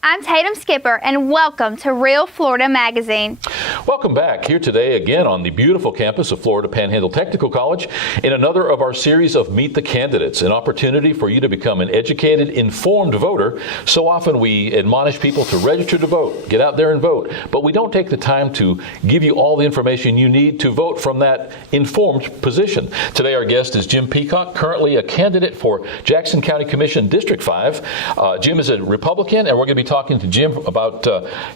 I'm Tatum Skipper, and welcome to Real Florida Magazine. Welcome back here today again on the beautiful campus of Florida Panhandle Technical College in another of our series of Meet the Candidates, an opportunity for you to become an educated, informed voter. So often we admonish people to register to vote, get out there and vote, but we don't take the time to give you all the information you need to vote from that informed position. Today our guest is Jim Peacock, currently a candidate for Jackson County Commission District 5. Jim is a Republican, and we're going to be talking to Jim about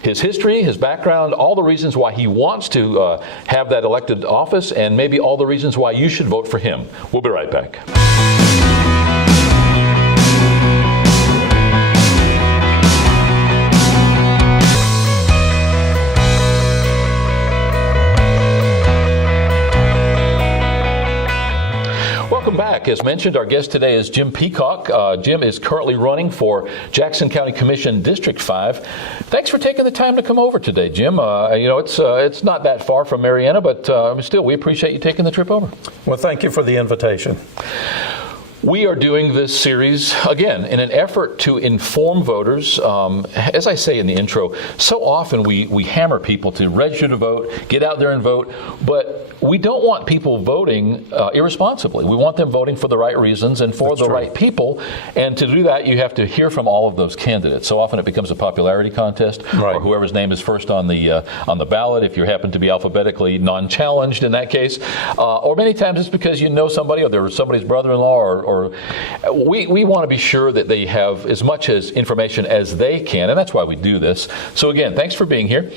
his history, his background, all the reasons why he wants to have that elected office, and maybe all the reasons why you should vote for him. We'll be right back. Welcome back. As mentioned, our guest today is Jim Peacock. Jim is currently running for Jackson County Commission District 5. Thanks for taking the time to come over today, Jim. It's not that far from Marietta, but still, we appreciate you taking the trip over. Well, thank you for the invitation. We are doing this series, again, in an effort to inform voters. As I say in the intro, so often we hammer people to register to vote, get out there and vote, but we don't want people voting irresponsibly. We want them voting for the right reasons and for the right people. And to do that, you have to hear from all of those candidates. So often it becomes a popularity contest, or whoever's name is first on the ballot, if you happen to be alphabetically non-challenged in that case. Or many times it's because you know somebody, or they're somebody's brother-in-law, or we want to be sure that they have as much as information as they can, and that's why we do this. So again, thanks for being here.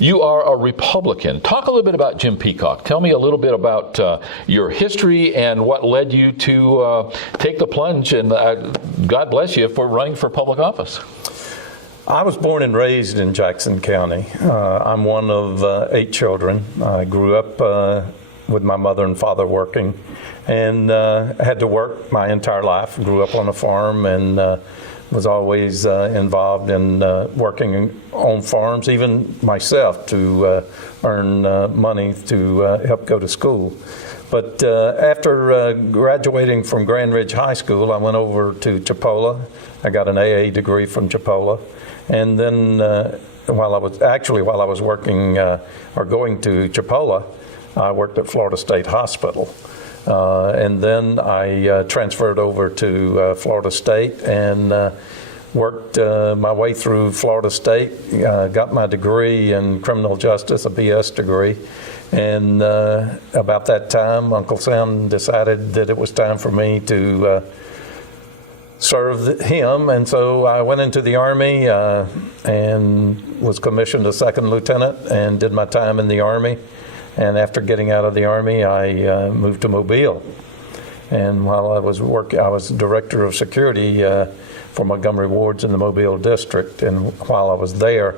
You are a Republican. Talk a little bit about Jim Peacock. Tell me a little bit about your history and what led you to take the plunge, and God bless you for running for public office. I was born and raised in Jackson County. I'm one of 8 children. I grew up with my mother and father working, and had to work my entire life. Grew up on a farm and was always involved in working on farms, even myself, to earn money to help go to school. But after graduating from Grand Ridge High School, I went over to Chipola. I got an AA degree from Chipola. And then while I was working or going to Chipola, I worked at Florida State Hospital. And then I transferred over to Florida State and worked my way through Florida State, got my degree in criminal justice, a BS degree. And about that time, Uncle Sam decided that it was time for me to serve him. And so I went into the Army and was commissioned a second lieutenant and did my time in the Army. And after getting out of the Army, I moved to Mobile. And while I was working, I was director of security for Montgomery Wards in the Mobile district. And while I was there,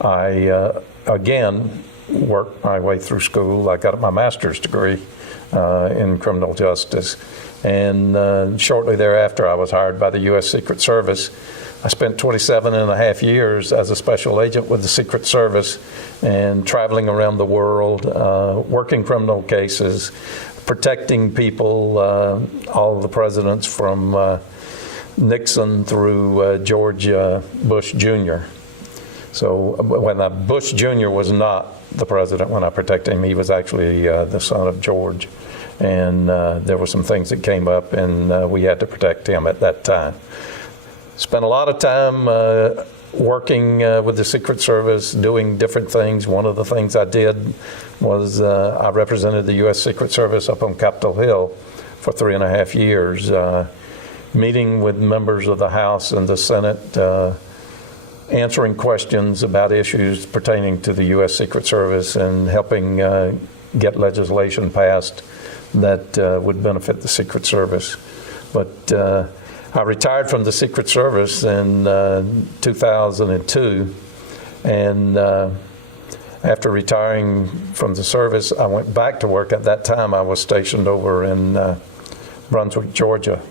I again worked my way through school. I got my master's degree in criminal justice. And shortly thereafter, I was hired by the U.S. Secret Service. I spent 27 and a half years as a special agent with the Secret Service and traveling around the world, working criminal cases, protecting people, all of the presidents from Nixon through George Bush Jr. So when Bush Jr. was not the president when I protected him, he was actually the son of George. And there were some things that came up, and we had to protect him at that time. Spent a lot of time working with the Secret Service, doing different things. One of the things I did was I represented the U.S. Secret Service up on Capitol Hill for 3.5 years, meeting with members of the House and the Senate, answering questions about issues pertaining to the U.S. Secret Service and helping get legislation passed that would benefit the Secret Service. But I retired from the Secret Service in 2002, and after retiring from the service, I went back to work. At that time, I was stationed over in Brunswick, Georgia,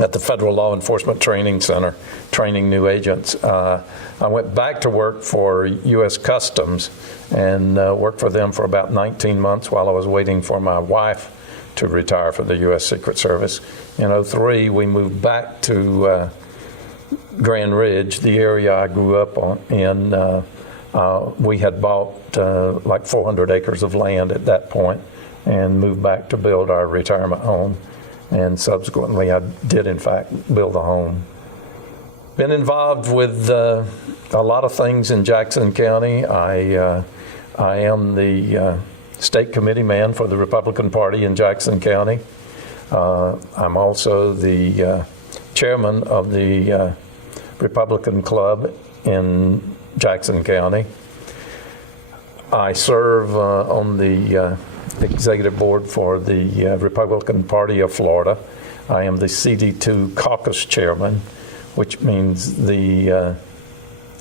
at the Federal Law Enforcement Training Center, training new agents. I went back to work for U.S. Customs and worked for them for about 19 months while I was waiting for my wife to retire from the U.S. Secret Service. In 2003, we moved back to Grand Ridge, the area I grew up in, we had bought like 400 acres of land at that point and moved back to build our retirement home. And subsequently, I did, in fact, build a home. Been involved with a lot of things in Jackson County. I am the state committee man for the Republican Party in Jackson County. I'm also the chairman of the Republican Club in Jackson County. I serve on the executive board for the Republican Party of Florida. I am the CD2 caucus chairman, which means the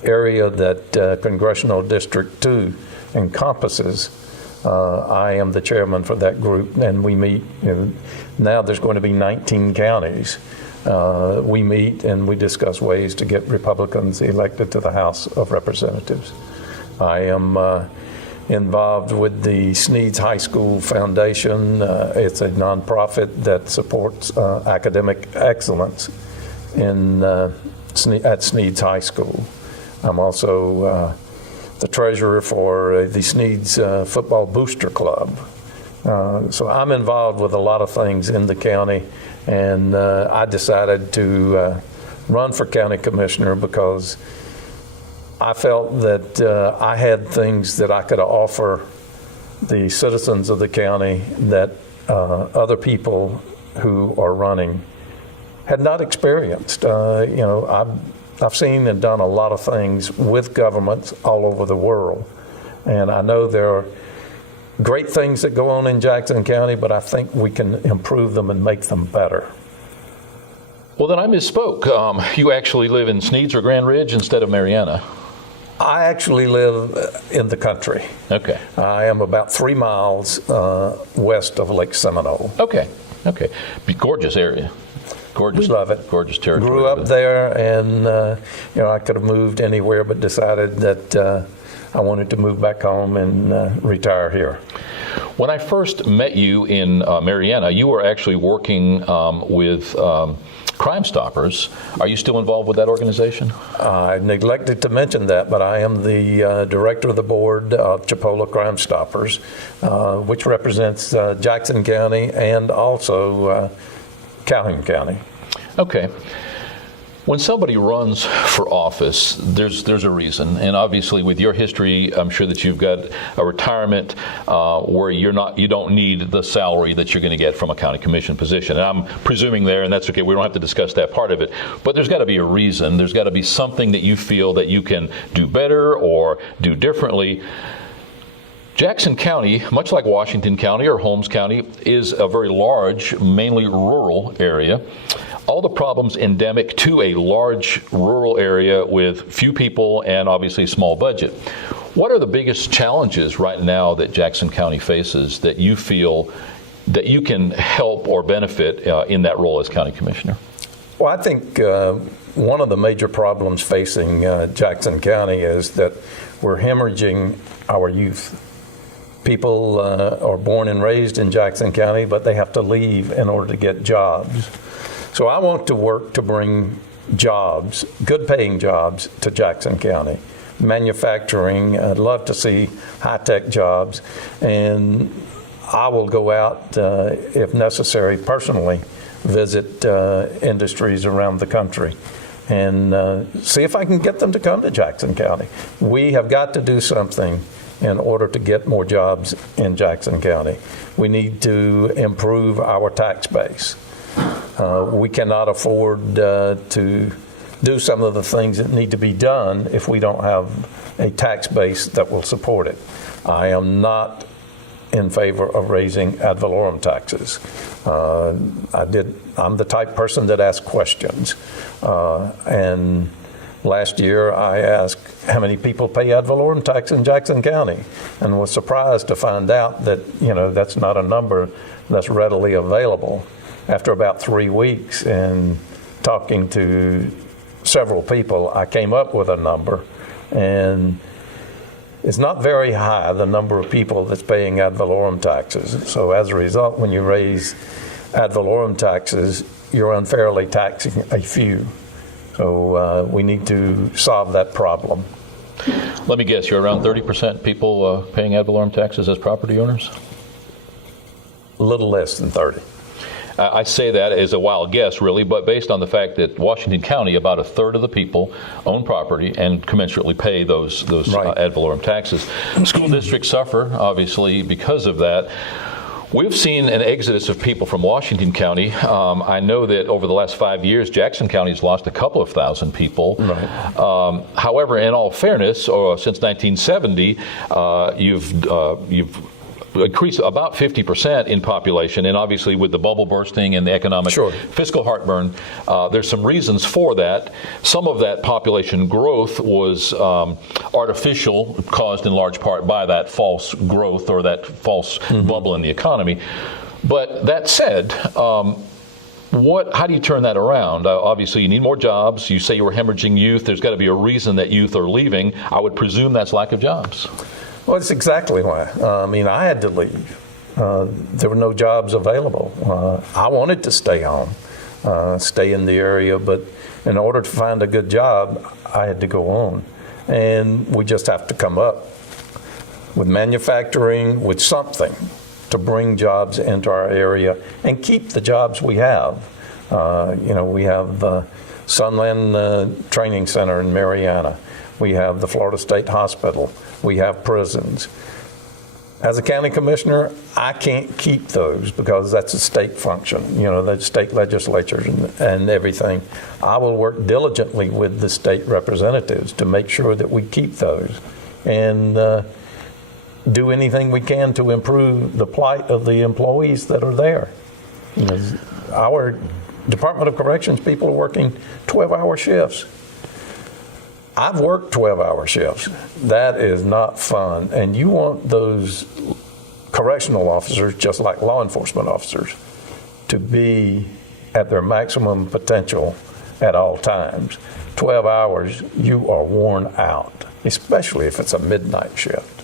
area that Congressional District 2 encompasses. I am the chairman for that group, and we meet, now there's going to be 19 counties. We meet and we discuss ways to get Republicans elected to the House of Representatives. I am involved with the Sneads High School Foundation. It's a nonprofit that supports academic excellence at Sneads High School. I'm also the treasurer for the Sneads Football Booster Club. So I'm involved with a lot of things in the county, and I decided to run for county commissioner because I felt that I had things that I could offer the citizens of the county that other people who are running had not experienced. I've seen and done a lot of things with governments all over the world, and I know there are great things that go on in Jackson County, but I think we can improve them and make them better. Well, then I misspoke. You actually live in Sneads or Grand Ridge instead of Marietta. I actually live in the country. Okay. I am about 3 miles west of Lake Seminole. Okay. Gorgeous area. Gorgeous. We love it. Gorgeous territory. Grew up there, and I could have moved anywhere, but decided that I wanted to move back home and retire here. When I first met you in Marietta, you were actually working with Crime Stoppers. Are you still involved with that organization? I neglected to mention that, but I am the director of the board of Chipola Crime Stoppers, which represents Jackson County and also Calhoun County. Okay. When somebody runs for office, there's a reason, and obviously with your history, I'm sure that you've got a retirement where you don't need the salary that you're going to get from a county commission position. And I'm presuming there, and that's okay. We don't have to discuss that part of it. But there's got to be a reason. There's got to be something that you feel that you can do better or do differently. Jackson County, much like Washington County or Holmes County, is a very large, mainly rural area. All the problems endemic to a large rural area with few people and obviously a small budget. What are the biggest challenges right now that Jackson County faces that you feel that you can help or benefit in that role as county commissioner? Well, I think one of the major problems facing Jackson County is that we're hemorrhaging our youth. People are born and raised in Jackson County, but they have to leave in order to get jobs. So I want to work to bring jobs, good paying jobs, to Jackson County. Manufacturing, I'd love to see high-tech jobs, and I will go out, if necessary, personally visit industries around the country and see if I can get them to come to Jackson County. We have got to do something in order to get more jobs in Jackson County. We need to improve our tax base. We cannot afford to do some of the things that need to be done if we don't have a tax base that will support it. I am not in favor of raising ad valorem taxes. I'm the type person that asks questions. And last year I asked how many people pay ad valorem tax in Jackson County, and was surprised to find out that that's not a number that's readily available. After about 3 weeks and talking to several people, I came up with a number, and it's not very high, the number of people that's paying ad valorem taxes. So as a result, when you raise ad valorem taxes, you're unfairly taxing a few. So we need to solve that problem. Let me guess, you're around 30% people paying ad valorem taxes as property owners? A little less than 30. I say that as a wild guess, really, but based on the fact that Washington County, about a third of the people own property and commensurately pay those Right. ad valorem taxes. School districts suffer, obviously, because of that. We've seen an exodus of people from Washington County. I know that over the last 5 years, Jackson County has lost a couple of thousand people. Right. However, in all fairness, since 1970, you've increased about 50% in population, and obviously with the bubble bursting and the economic Sure. fiscal heartburn, there's some reasons for that. Some of that population growth was artificial, caused in large part by that false growth or that false bubble in the economy. But that said, how do you turn that around? Obviously, you need more jobs. You say you were hemorrhaging youth. There's got to be a reason that youth are leaving. I would presume that's lack of jobs. Well, it's exactly why. I had to leave. There were no jobs available. I wanted to stay home, stay in the area, but in order to find a good job, I had to go on. And we just have to come up with manufacturing, with something to bring jobs into our area and keep the jobs we have. We have Sunland Training Center in Mariana. We have the Florida State Hospital. We have prisons. As a county commissioner, I can't keep those because that's a state function, the state legislatures and everything. I will work diligently with the state representatives to make sure that we keep those and do anything we can to improve the plight of the employees that are there. Our Department of Corrections people are working 12-hour shifts. I've worked 12-hour shifts. That is not fun. And you want those correctional officers, just like law enforcement officers, to be at their maximum potential at all times. 12 hours, you are worn out, especially if it's a midnight shift.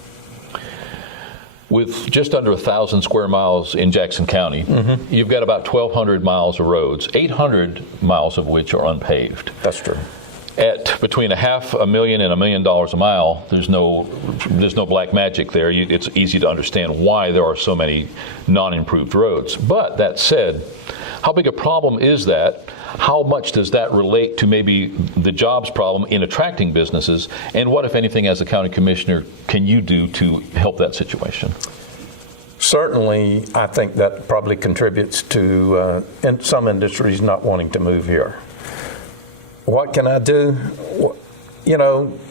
With just under 1,000 square miles in Jackson County, you've got about 1,200 miles of roads, 800 miles of which are unpaved. That's true. At between $500,000 and $1 million a mile, there's no black magic there. It's easy to understand why there are so many non-improved roads. But that said, how big a problem is that? How much does that relate to maybe the jobs problem in attracting businesses? And what, if anything, as a county commissioner, can you do to help that situation? Certainly, I think that probably contributes to some industries not wanting to move here. What can I do?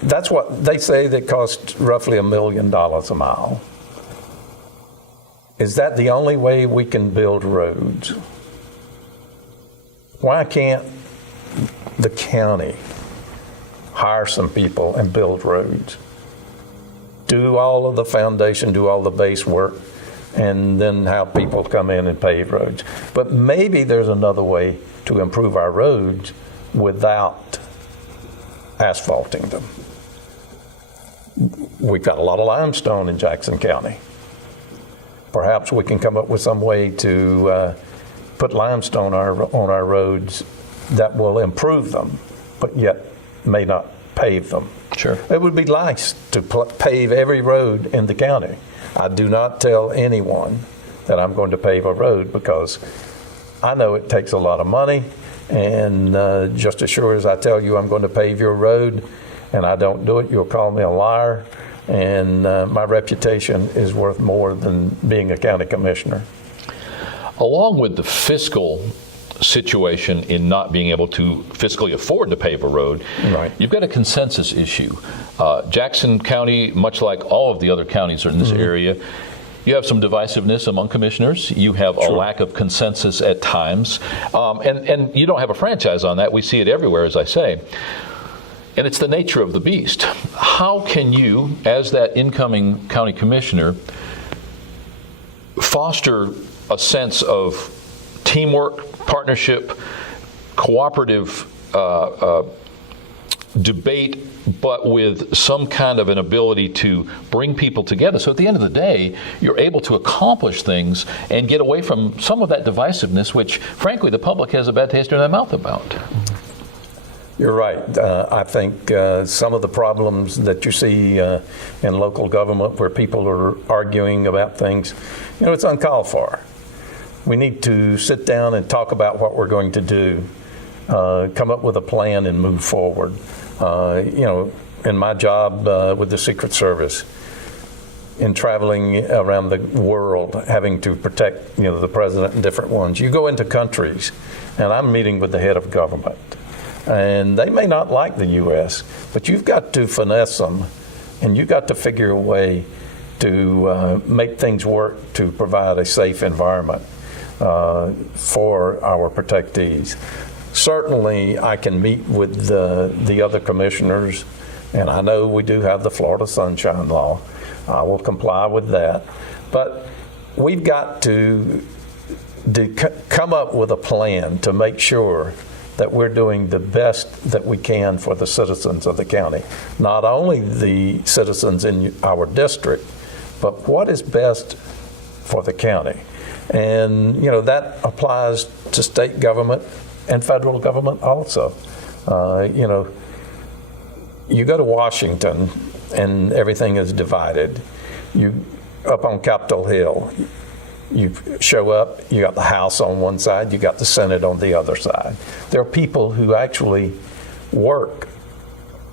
That's what they say that costs roughly $1 million a mile. Is that the only way we can build roads? Why can't the county hire some people and build roads? Do all of the foundation, do all the base work, and then have people come in and pave roads. But maybe there's another way to improve our roads without asphalting them. We've got a lot of limestone in Jackson County. Perhaps we can come up with some way to put limestone on our roads that will improve them, but yet may not pave them. Sure. It would be nice to pave every road in the county. I do not tell anyone that I'm going to pave a road because I know it takes a lot of money. And just as sure as I tell you I'm going to pave your road and I don't do it, you'll call me a liar. And my reputation is worth more than being a county commissioner. Along with the fiscal situation in not being able to fiscally afford to pave a road, right, you've got a consensus issue. Jackson County, much like all of the other counties in this area, you have some divisiveness among commissioners. You have a lack of consensus at times. And you don't have a franchise on that. We see it everywhere, as I say. And it's the nature of the beast. How can you, as that incoming county commissioner, foster a sense of teamwork, partnership, cooperative debate, but with some kind of an ability to bring people together. So at the end of the day, you're able to accomplish things and get away from some of that divisiveness, which, frankly, the public has a bad taste in their mouth about. You're right. I think some of the problems that you see in local government where people are arguing about things, it's uncalled for. We need to sit down and talk about what we're going to do, come up with a plan and move forward. In my job with the Secret Service, in traveling around the world, having to protect, the president and different ones, you go into countries, and I'm meeting with the head of government. And they may not like the U.S., but you've got to finesse them, and you've got to figure a way to make things work to provide a safe environment for our protectees. Certainly, I can meet with the other commissioners, and I know we do have the Florida Sunshine Law. I will comply with that. But we've got to come up with a plan to make sure that we're doing the best that we can for the citizens of the county. Not only the citizens in our district, but what is best for the county. And, that applies to state government and federal government also. You go to Washington and everything is divided. You up on Capitol Hill, you show up, you got the House on one side, you got the Senate on the other side. There are people who actually work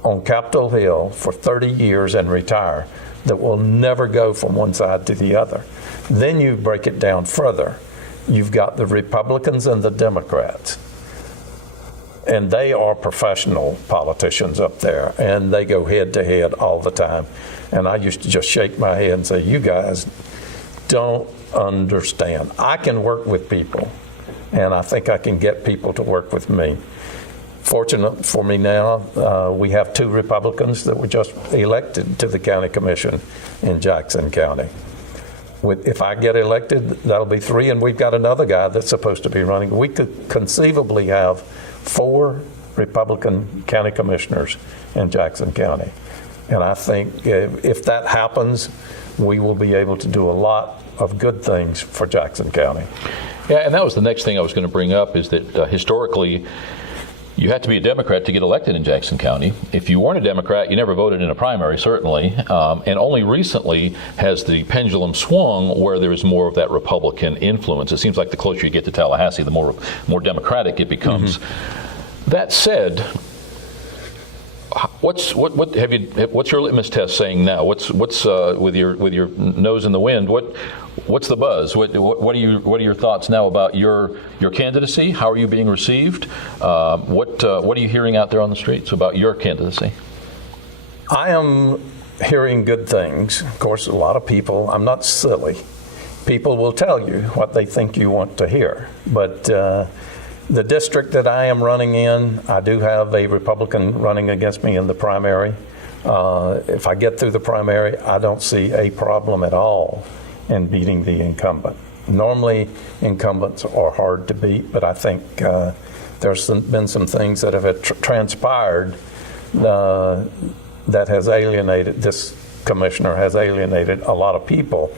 on Capitol Hill for 30 years and retire that will never go from one side to the other. Then you break it down further. You've got the Republicans and the Democrats. And they are professional politicians up there, and they go head to head all the time. And I used to just shake my head and say, you guys don't understand. I can work with people, and I think I can get people to work with me. Fortunate for me now, we have 2 Republicans that were just elected to the county commission in Jackson County. If I get elected, that'll be 3, and we've got another guy that's supposed to be running. We could conceivably have 4 Republican county commissioners in Jackson County. And I think if that happens, we will be able to do a lot of good things for Jackson County. Yeah, and that was the next thing I was going to bring up, is that historically, you had to be a Democrat to get elected in Jackson County. If you weren't a Democrat, you never voted in a primary, certainly. And only recently has the pendulum swung where there is more of that Republican influence. It seems like the closer you get to Tallahassee, the more Democratic it becomes. Mm-hmm. That said, what's your litmus test saying now? What's with your nose in the wind? What's the buzz? What are your thoughts now about your candidacy? How are you being received? What are you hearing out there on the streets about your candidacy? I am hearing good things. Of course, a lot of people. I'm not silly. People will tell you what they think you want to hear, but. The district that I am running in, I do have a Republican running against me in the primary. If I get through the primary, I don't see a problem at all in beating the incumbent. Normally, incumbents are hard to beat, but I think there's been some things that have transpired that has alienated, this commissioner has alienated a lot of people.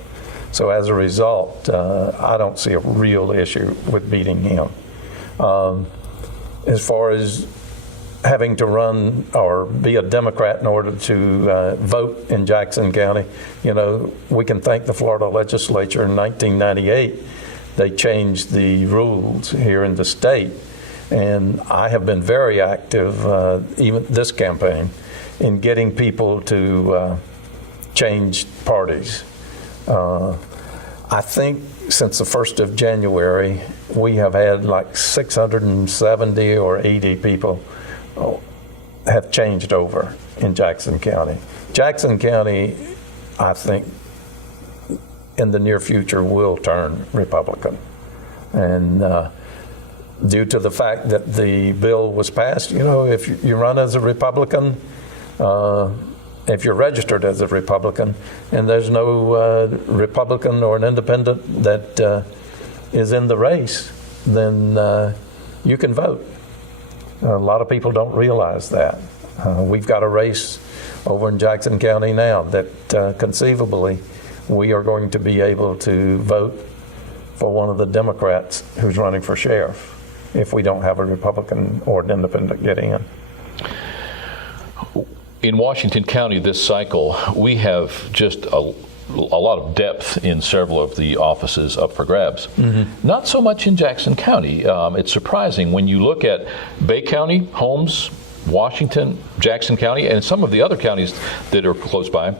So as a result, I don't see a real issue with beating him. As far as having to run or be a Democrat in order to vote in Jackson County, we can thank the Florida legislature in 1998. They changed the rules here in the state, and I have been very active, even this campaign, in getting people to change parties. I think since the 1st of January, we have had like 670 or 80 people have changed over in Jackson County. Jackson County, I think, in the near future will turn Republican. And due to the fact that the bill was passed, if you run as a Republican, if you're registered as a Republican, and there's no Republican or an independent that is in the race, then you can vote. A lot of people don't realize that. We've got a race over in Jackson County now that conceivably we are going to be able to vote for one of the Democrats who's running for sheriff if we don't have a Republican or an independent get in. in Washington County this cycle, we have just a lot of depth in several of the offices up for grabs. Not so much in Jackson County. It's surprising when you look at Bay County, Holmes, Washington, Jackson County, and some of the other counties that are close by.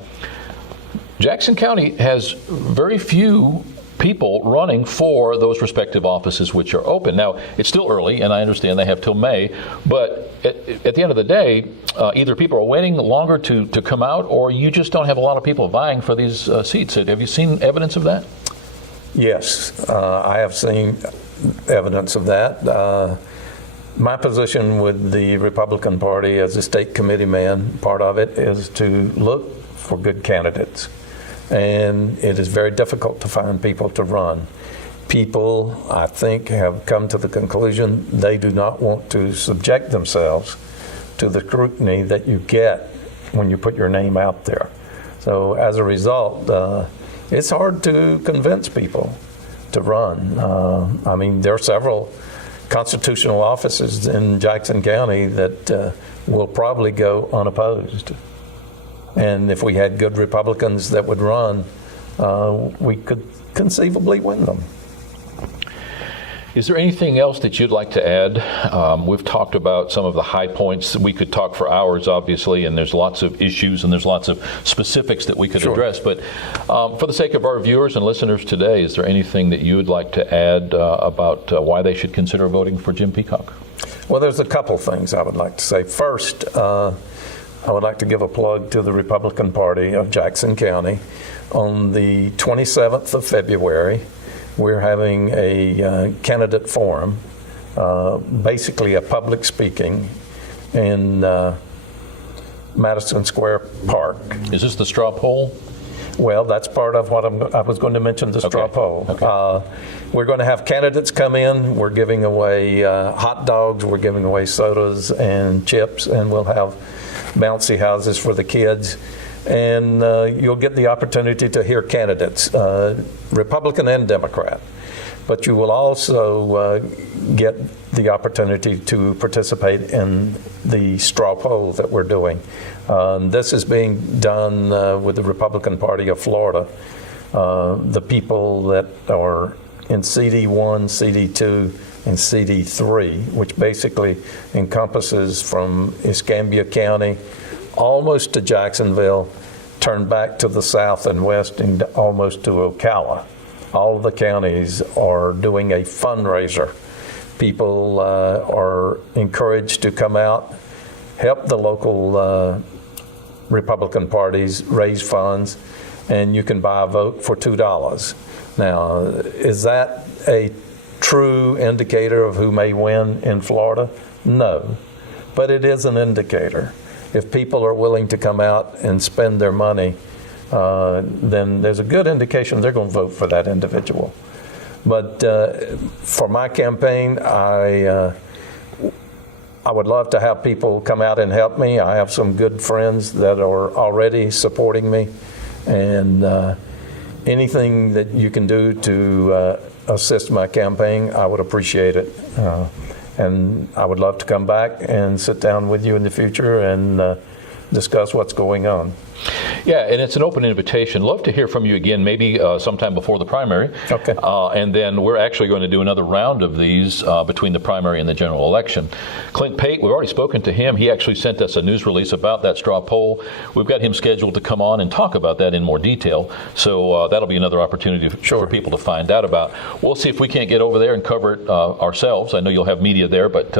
Jackson County has very few people running for those respective offices which are open. Now, it's still early, and I understand they have till May, but at the end of the day, either people are waiting longer to come out, or you just don't have a lot of people vying for these seats. Have you seen evidence of that? Yes, I have seen evidence of that. My position with the Republican Party as a state committee man, part of it is to look for good candidates. And it is very difficult to find people to run. People, I think, have come to the conclusion they do not want to subject themselves to the scrutiny that you get when you put your name out there. So as a result, it's hard to convince people to run. I mean, there are several constitutional offices in Jackson County that will probably go unopposed. And if we had good Republicans that would run, we could conceivably win them. Is there anything else that you'd like to add? We've talked about some of the high points. We could talk for hours, obviously, and there's lots of issues and there's lots of specifics that we could address. But for the sake of our viewers and listeners today, is there anything that you would like to add about why they should consider voting for Jim Peacock? Well, there's a couple things I would like to say. First, I would like to give a plug to the Republican Party of Jackson County. On the 27th of February, we're having a candidate forum, basically a public speaking in Madison Square Park. Is this the straw poll? Well, that's part of what I was going to mention, the straw poll. Okay. We're going to have candidates come in. We're giving away hot dogs, we're giving away sodas and chips, and we'll have bouncy houses for the kids. And you'll get the opportunity to hear candidates, Republican and Democrat. But you will also get the opportunity to participate in the straw poll that we're doing. This is being done with the Republican Party of Florida. The people that are in CD1, CD2, and CD3, which basically encompasses from Escambia County almost to Jacksonville, turn back to the south and west and almost to Ocala. All of the counties are doing a fundraiser. People are encouraged to come out, help the local Republican parties raise funds, and you can buy a vote for $2. Now, is that a true indicator of who may win in Florida? No, but it is an indicator. If people are willing to come out and spend their money, then there's a good indication they're going to vote for that individual. But for my campaign, I would love to have people come out and help me. I have some good friends that are already supporting me, and anything that you can do to assist my campaign, I would appreciate it. And I would love to come back and sit down with you in the future and discuss what's going on. Yeah, and it's an open invitation. Love to hear from you again, maybe sometime before the primary. Okay. And then we're actually going to do another round of these between the primary and the general election. Clint Pate, we've already spoken to him. He actually sent us a news release about that straw poll. We've got him scheduled to come on and talk about that in more detail. So that'll be another opportunity for people to find out about. We'll see if we can't get over there and cover it ourselves. I know you'll have media there, but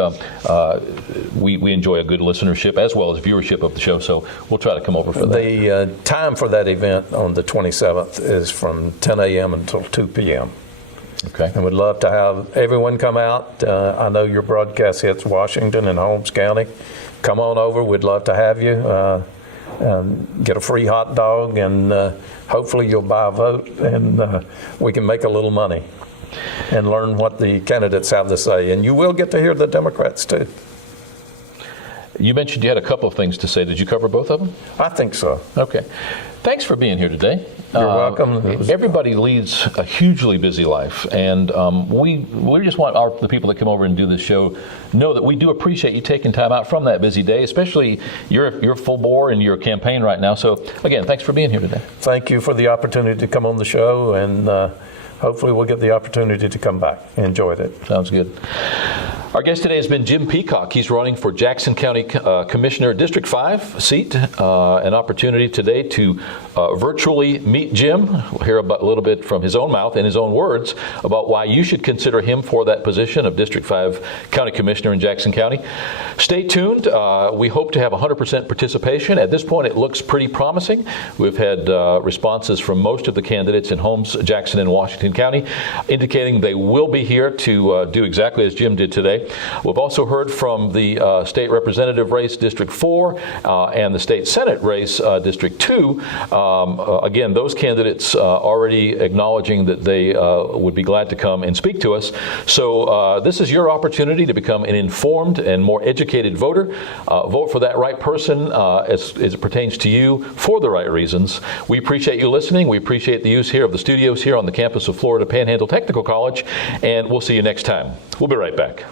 we enjoy a good listenership as well as viewership of the show. So we'll try to come over for that. The time for that event on the 27th is from 10 a.m. until 2 p.m. Okay. And we'd love to have everyone come out. I know your broadcast hits Washington and Holmes County. Come on over. We'd love to have you. Get a free hot dog, and hopefully you'll buy a vote, and we can make a little money and learn what the candidates have to say. And you will get to hear the Democrats, too. You mentioned you had a couple of things to say. Did you cover both of them? I think so. Okay. Thanks for being here today. You're welcome. Everybody leads a hugely busy life, and we just want the people that come over and do this show know that we do appreciate you taking time out from that busy day, especially you're full bore in your campaign right now. So again, thanks for being here today. Thank you for the opportunity to come on the show, and hopefully we'll get the opportunity to come back. Enjoyed it. Sounds good. Our guest today has been Jim Peacock. He's running for Jackson County Commissioner, District 5 seat. An opportunity today to virtually meet Jim. We'll hear a little bit from his own mouth and his own words about why you should consider him for that position of District 5 County Commissioner in Jackson County. Stay tuned. We hope to have 100% participation. At this point, it looks pretty promising. We've had responses from most of the candidates in Holmes, Jackson, and Washington County indicating they will be here to do exactly as Jim did today. We've also heard from the state representative race, District 4, and the state senate race, District 2. Again, those candidates already acknowledging that they would be glad to come and speak to us. So this is your opportunity to become an informed and more educated voter. Vote for that right person as it pertains to you for the right reasons. We appreciate you listening. We appreciate the use here of the studios here on the campus of Florida Panhandle Technical College, and we'll see you next time. We'll be right back.